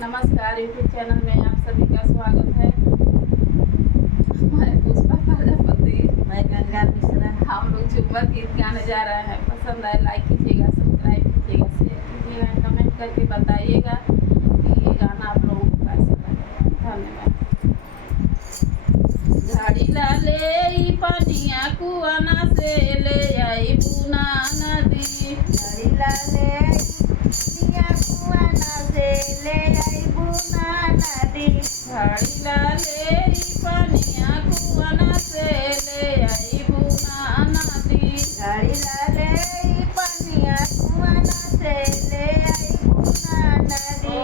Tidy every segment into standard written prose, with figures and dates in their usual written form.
नमस्कार, YouTube channel में आप सभी का स्वागत है। मैं पुष्पा प्रजापति, मैं गंगा मिश्रा। हम लोग झूमर गीत गाने जा रहे हैं। पसंद आए लाइक कीजिएगा, सब्सक्राइब कीजिएगा, शेयर कीजिएगा, कमेंट करके बताइएगा कि ये गाना आप लोगों को कैसा लगा। धन्यवाद। घड़ी ला ले पनिया कुआना से ले आई बुना नदी, घड़ी ला ले पिया कुआना से ले आई बुना नदी। घड़ी ला ले पनिया कुआना से ले आई बुना नदी। घड़ी ला ले पनिया कुआना से ले आई बुना नदी।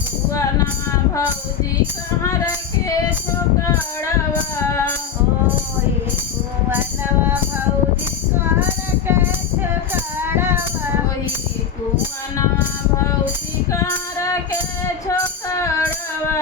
कुआना भौजी कहाँ रखे छोकड़वा, ओई कुआनवा भौजी कहाँ रखे छोकड़वा। ओही कुआना भौजी कहाँ रखे छोकड़वा।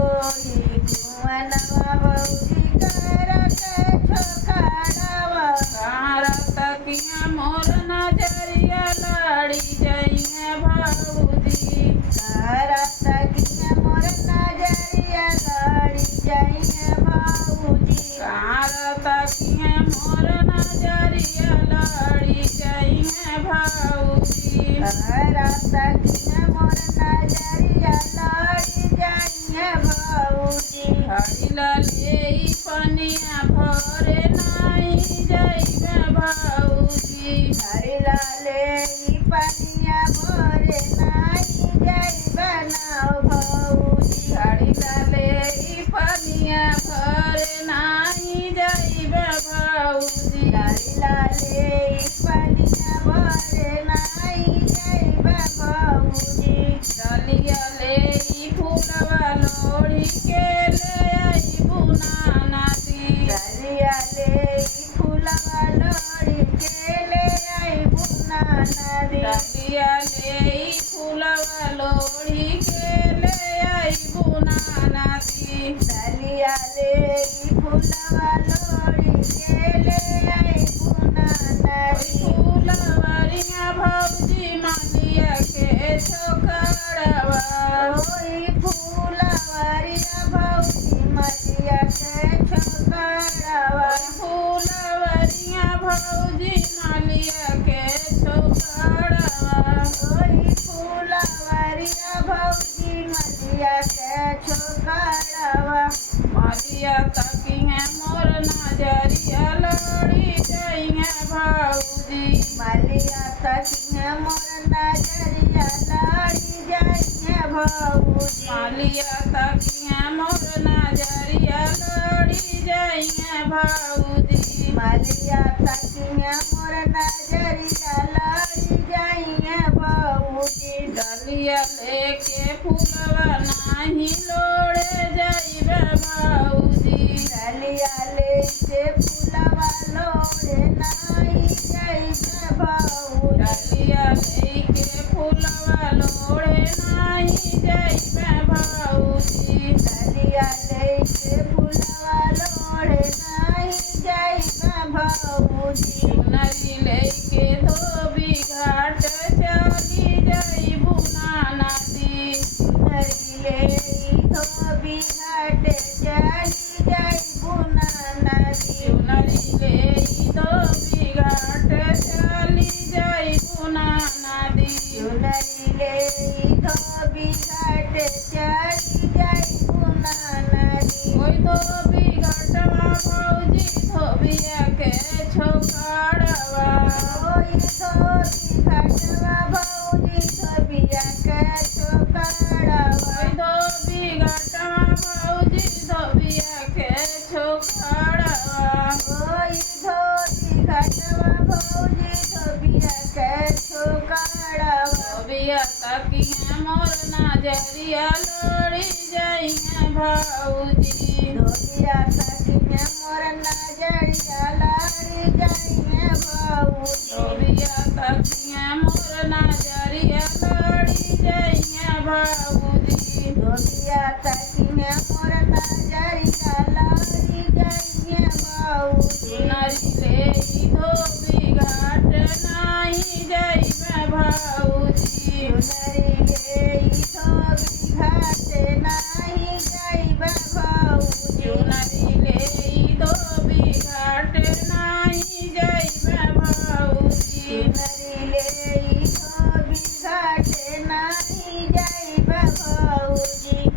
ओई कुआनवा भौजी कहाँ रखे छोकड़वा। कहाँ रखतिया मोर नजरिया लड़ी जइहे भौजी। तारा तकिया मोर नजरिया लड़ी जाइए भौजी। कहाँ रखतिया मोर नजरिया लड़ी जइहे भौजी। तारा तकिया मोर नजरिया लड़ी जाइए भौजी। घड़ी ला ले पनिया भरे नाई जइबे भौजी। घड़ी ला ले पनिया भरे नाई जाइबे नाव भौजी। घड़ी ला ले पनिया भरे नाई जइबे भौजी। घड़ी ला ले पनिया भरे नाई जाइबे भौजी। डलिया ले फूलवा लोढ़ी के ले आई बुना नदी। डलिया ले फूलवा लोड़ी के ले आई बुना नदी। डलिया ले फूलवा लोढ़ी के ले आई बुना नदी। डलिया ले फूलवा लोड़ी के ले आई बुना नदी। फूलवरिया भौजी मालिया के छोकड़वा। ओई फूलवरिया भौजी मलिया के छोकड़वा। फूलवरिया भौजी मालिया के छोकड़वा। ओई फूलवरिया भौजी मलिया के छोकड़वा। मालिया तकिहे मोर नजरिया लड़ी जइहे भौजी। मलिया तकिया मोर नजरिया लड़ी जाइए भौजी। मालिया तकिहे मोर नजरिया लड़ी जइहे भौजी। मलिया तकिया मोर नजरिया लड़ी जाइए भौजी। डलिया लेके फूलवा नाही लोड़े जइबे भौजी। डलिया ले के फूलवा लोड़े नाई जाइए भौजी। डलिया लेके फूलवा लोड़े नाही जइबे भौजी। डलिया ले के फूलवा लोड़े नाई जाइए भौजी। चुनरी लेके धोबी घाट चली जई बुना नदी। चुनरी ले धोबी घाट चली जाई बुना नदी। चुनरी ले धोबी घाट चली जई बुना नदी। चुनरी ले धोबी घाट चली जाई बुना नदी। ओई धोबी घाटवा भौजी धोबिया के छोकड़वा। ओई धोबी घाटवा भौजी धोबिया के छोकड़वा। ओई धोबी घाटवा भौजी धोबिया के छोकड़वा। ओई धोबी घाटवा भौजी धोबिया के छोकड़वा। धोबिया तकिहे मोर नजरिया लड़ी जइहे भौजी। धोबिया तकिया मोर नजरिया लड़ी जाइए भौजी। धोबिया तकिहे मोर नजरिया लड़ी जइहे भौजी। धोबिया तकिया मोर नजरिया लड़ी जाइए भौजी। चुनरी ले धोबी घाट नाही जइबे भौजी। चुनरी ले धोबी भौजी चुनरी ले दो बिघाट नाही जइबे भौजी चुनरी ले बिघाट नाही जाइब भौजी